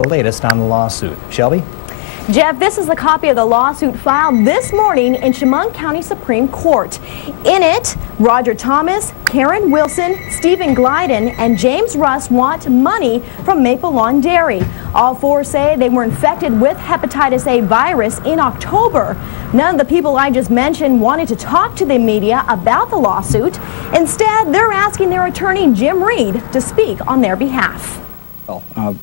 The latest on the lawsuit. Shelby? Jeff, this is a copy of the lawsuit filed this morning in Chemung County Supreme Court. In it, Roger Thomas, Karen Wilson, Stephen Glyden, and James Russ want money from Maple Lawn Dairy. All four say they were infected with hepatitis A virus in October. None of the people I just mentioned wanted to talk to the media about the lawsuit. Instead, they're asking their attorney, Jim Reed, to speak on their behalf.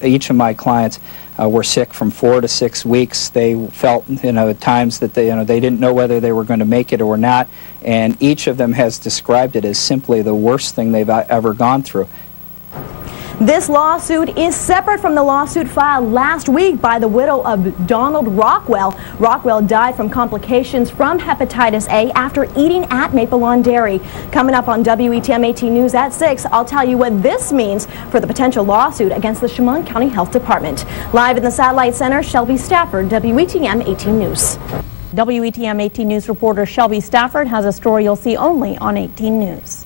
Each of my clients were sick from 4 to 6 weeks. They felt, at times that they didn't know whether they were going to make it or not, and each of them has described it as simply the worst thing they've ever gone through. This lawsuit is separate from the lawsuit filed last week by the widow of Donald Rockwell. Rockwell died from complications from hepatitis A after eating at Maple Lawn Dairy. Coming up on WETM 18 News at 6, I'll tell you what this means for the potential lawsuit against the Chemung County Health Department. Live in the Satellite Center, Shelby Stafford, WETM 18 News. WETM 18 News reporter Shelby Stafford has a story you'll see only on 18 News.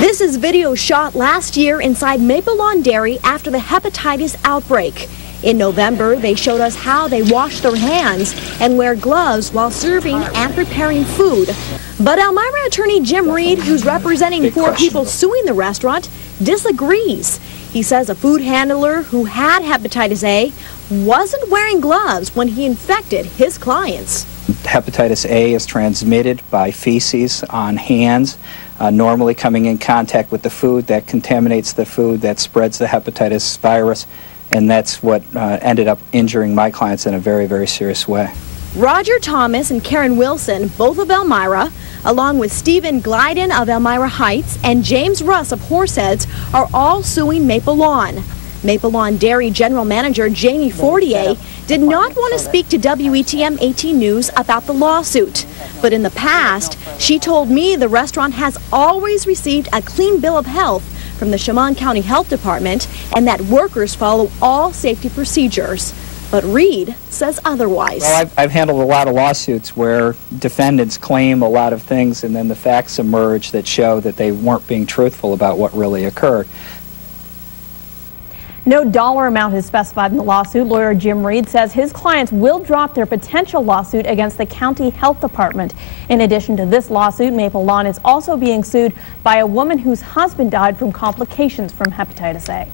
This is video shot last year inside Maple Lawn Dairy after the hepatitis outbreak. In November, they showed us how they wash their hands and wear gloves while serving and preparing food. But Elmira attorney Jim Reed, who's representing 4 people suing the restaurant, disagrees. He says a food handler who had hepatitis A wasn't wearing gloves when he infected his clients. Hepatitis A is transmitted by feces on hands, normally coming in contact with the food. That contaminates the food, that spreads the hepatitis virus, and that's what ended up injuring my clients in a very, very serious way. Roger Thomas and Karen Wilson, both of Elmira, along with Stephen Glyden of Elmira Heights and James Russ of Horseheads, are all suing Maple Lawn. Maple Lawn Dairy General Manager Jamie Fortier did not want to speak to WETM 18 News about the lawsuit. But in the past, she told me the restaurant has always received a clean bill of health from the Chemung County Health Department and that workers follow all safety procedures. But Reed says otherwise. Well, I've handled a lot of lawsuits where defendants claim a lot of things and then the facts emerge that show that they weren't being truthful about what really occurred. No dollar amount is specified in the lawsuit. Lawyer Jim Reed says his clients will drop their potential lawsuit against the county health department. In addition to this lawsuit, Maple Lawn is also being sued by a woman whose husband died from complications from hepatitis A.